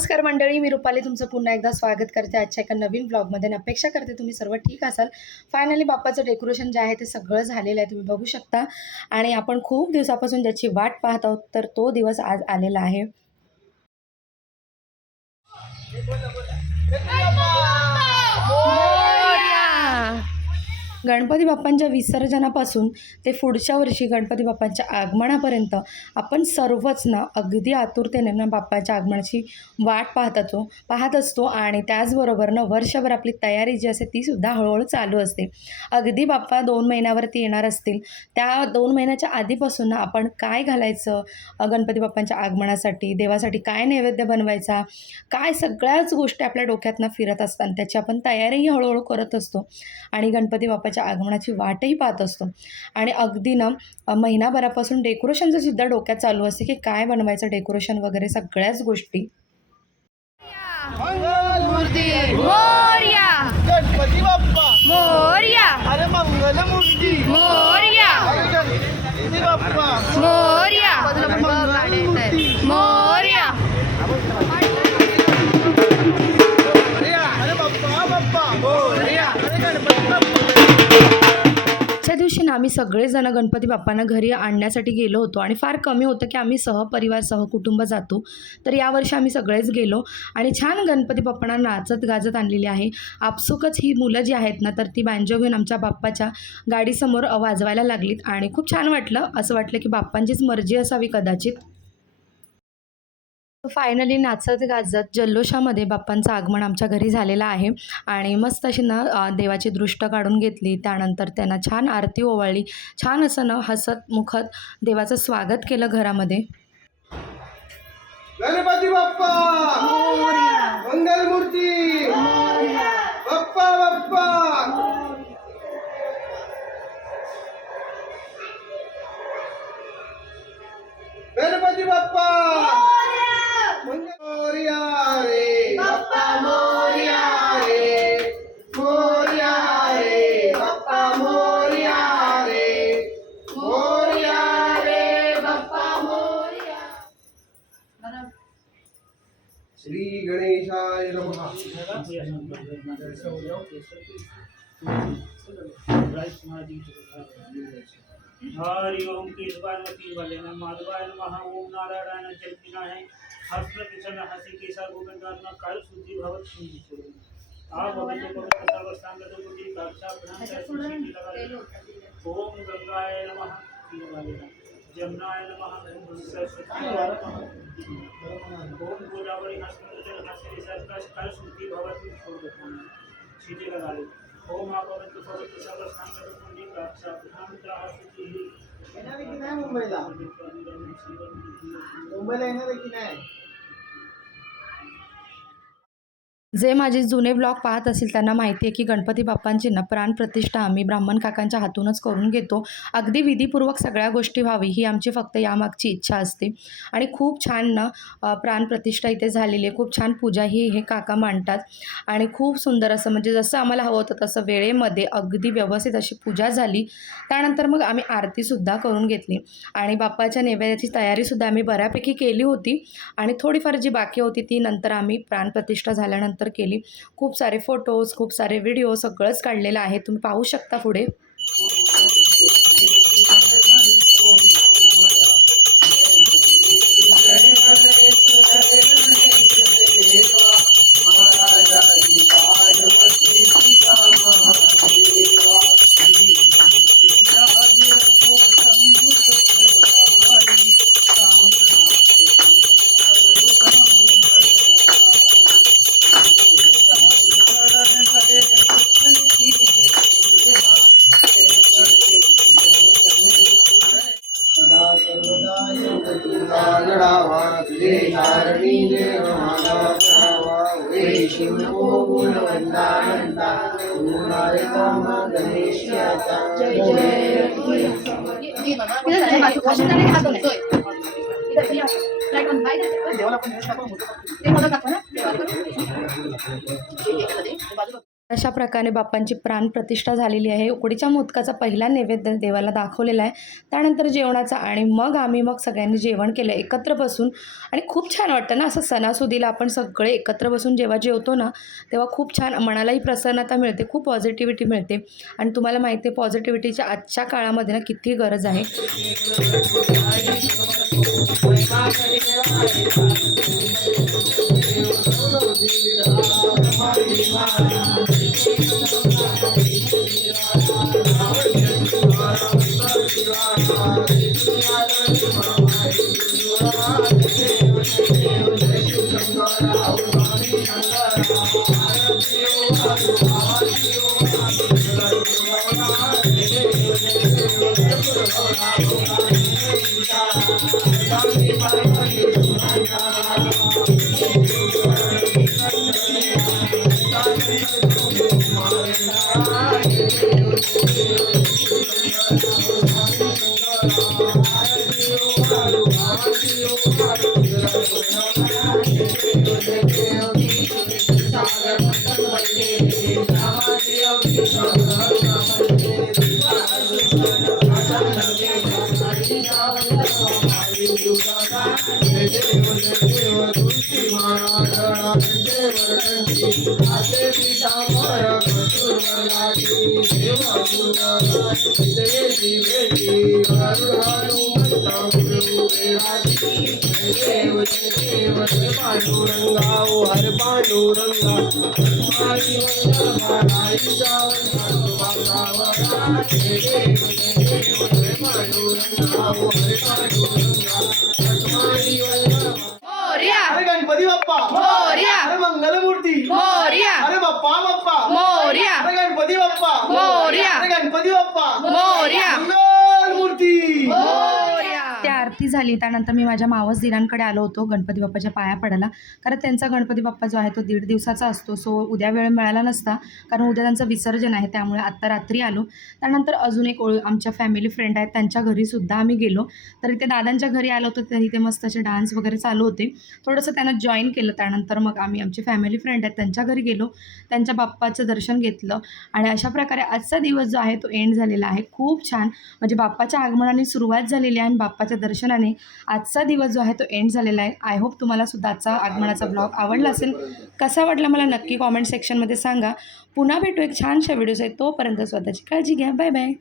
नमस्कार मंडळी, मी रुपाली तुमचं पुन्हा एकदा स्वागत करते आजच्या एका नवीन ब्लॉगमध्ये. अपेक्षा करते तुम्ही सर्व ठीक असाल. फायनली बाप्पाचं डेकोरेशन जे आहे ते सगळं झालेलं आहे, तुम्ही बघू शकता. आणि आपण खूप दिवसापासून ज्याची वाट पाहत आहोत, तर तो दिवस आज आलेला आहे. गणपती बाप्पांच्या विसर्जनापासून ते पुढच्या वर्षी गणपती बाप्पांच्या आगमनापर्यंत आपण सर्वच ना अगदी आतुरतेने ना बाप्पाच्या आगमनाची वाट पाहत असतो. आणि त्याचबरोबर ना वर्षभर आपली तयारी जी असते तीसुद्धा हळूहळू चालू असते. अगदी बाप्पा 2 महिन्यावरती येणार असतील, त्या 2 महिन्याच्या आधीपासून ना आपण काय घालायचं गणपती बाप्पांच्या आगमनासाठी, देवासाठी काय नैवेद्य बनवायचा, काय सगळ्याच गोष्टी आपल्या डोक्यातनं फिरत असतात. त्याची आपण तयारीही हळूहळू करत असतो आणि गणपती बाप्पाच्या आगमनाची वाटही पाहत असतो. आणि अगदी ना महिनाभरापासून डेकोरेशनचं सुद्धा डोक्यात चालू असते की काय बनवायचं, डेकोरेशन वगैरे सगळ्याच गोष्टी. गणपती बाप्पा मोरया, अरे मंगल मूर्ती मोरया, गणपती बाप्पा मोरया, मोरया, अरे बाप्पा बाप्पा मोरया, अरे गणपती बाप्पा. त्या दिवशी ना आम्ही सगळेजण गणपती बाप्पांना घरी आणण्यासाठी गेलो होतो आणि फार कमी होतं की आम्ही सहपरिवार सहकुटुंब जातो. तर यावर्षी आम्ही सगळेच गेलो आणि छान गणपती बाप्पांना नाचत गाजत आणलेली आहे. आपसुकच ही मुलं जी आहेत ना, तर ती बँजो घेऊन आमच्या बाप्पाच्या गाडीसमोर वाजवायला लागलीत आणि खूप छान वाटलं. असं वाटलं की बाप्पांचीच मर्जी असावी कदाचित. फायनली नाचत गाजत जल्लोषामध्ये बाप्पांचं आगमन आमच्या घरी झालेलं आहे. आणि मस्त अशी ना देवाची दृष्ट काढून घेतली. त्यानंतर त्यांना छान आरती ओवाळली. छान असं ना हसत मुखत देवाचं स्वागत केलं घरामध्ये. गणपती बाप्पा मंगल मूर्ती बाप्पा बाप्पा. गणपती बाप्पा मोरया रे बाप्पा मोरया रे, मोरया रे बाप्पा मोरया रे, मोरया रे बाप्पा मोरया. श्री गणेशाय नमः. हरि ओम केशवानवती वलेना माधवाय नमः. ओम नारायण जगतिना है हस्त्र किशन हसी केशा गोविंदात्मा काल शुद्धि भवत शुद्धि आ भवतो पवित्र सर्वस्थांग दुर्गति काक्षा प्रणाम करती लगा ले. ओम गंगाय नमः जमुनाय नमः सरस्वती नमः. ओम गोदावरी हस्त्र जल हसी सर्वकाश काल शुद्धि भवत शुद्धि सीधे लगा ले. ओम आपवन्तु पवित्र सर्वस्थांग दुर्गति काक्षा प्रणाम करती. येणार की नाही मुंबईला? मुंबईला येणार की नाही? जे माझे जुने ब्लॉग पाहत असतील त्यांना माहिती आहे की गणपती बाप्पांची ना प्राणप्रतिष्ठा आम्ही ब्राह्मण काकांच्या हातूनच करून घेतो. अगदी विधीपूर्वक सगळ्या गोष्टी व्हावी ही आमची फक्त यामागची इच्छा असते. आणि खूप छान ना प्राणप्रतिष्ठा इथे झालेली आहे. खूप छान पूजाही हे काका मांडतात आणि खूप सुंदर असं म्हणजे जसं आम्हाला हवं होतं तसं वेळेमध्ये अगदी व्यवस्थित अशी पूजा झाली. त्यानंतर मग आम्ही आरतीसुद्धा करून घेतली आणि बाप्पाच्या नैवेद्याची तयारीसुद्धा आम्ही बऱ्यापैकी केली होती. आणि थोडीफार जी बाकी होती ती नंतर आम्ही प्राणप्रतिष्ठा झाल्यानंतर केली. खूप सारे फोटोज, खूप सारे व्हिडिओ सगळंच काढलेलं आहे, तुम्ही पाहू शकता पुढे. अशा प्रकारे बाप्पांची प्राणप्रतिष्ठा झालेली आहे. उकडीच्या मोदकाचा पहिला नैवेद्य देवाला दाखवलेला आहे. त्यानंतर जेवणाचा आणि मग सगळ्यांनी जेवण केलं एकत्र बसून. आणि खूप छान वाटतं ना असं सणासुदीला आपण सगळे एकत्र बसून जेव्हा जेवतो ना तेव्हा खूप छान मनालाही प्रसन्नता मिळते, खूप पॉझिटिव्हिटी मिळते. आणि तुम्हाला माहिती आहे पॉझिटिव्हिटीच्या आजच्या काळामध्ये ना किती गरज आहे. मोरया, अरे गणपती बाप्पा मोरया, अरे मंगलमूर्ती मोरया, अरे बाप्पा मोरया, अरे गणपती बाप्पा मोरया, अरे गणपती बाप्पा मोरया, मंगलमूर्ती. त्या आरती झाली त्यानंतर मी माझ्या मावस दिरांकडे आलो होतो गणपती बाप्पाच्या पाया पडायला. कारण त्यांचा गणपती बाप्पा जो आहे तो 1.5 दिवसाचा असतो. सो उद्या वेळ मिळाला नसता कारण उद्या त्यांचं विसर्जन आहे. त्यामुळे आत्ता रात्री आलो. त्यानंतर अजून एक आमच्या फॅमिली फ्रेंड आहेत त्यांच्या घरीसुद्धा आम्ही गेलो. तर इथे दादांच्या घरी आलो होतो तर इथे मस्त असे डान्स वगैरे चालू होते. थोडंसं त्यांना जॉईन केलं. त्यानंतर मग आम्ही आमची फॅमिली फ्रेंड आहेत त्यांच्या घरी गेलो, त्यांच्या बाप्पाचं दर्शन घेतलं. आणि अशा प्रकारे आजचा दिवस जो आहे तो एंड झालेला आहे. खूप छान म्हणजे बाप्पाच्या आगमनाने सुरुवात झालेली आहे आणि बाप्पाच्या दर्शनाने आजचा दिवस जो आहे तो एंड झालेला आहे. आय होप तुम्हाला सुद्धा आजचा आगमनाचा ब्लॉग आवडला असेल. कसा वाटला मला नक्की कॉमेंट सेक्शनमध्ये सांगा. पुन्हा भेटू एक छानशा व्हिडिओज आहे. तोपर्यंत स्वतःची काळजी घ्या. Bye bye.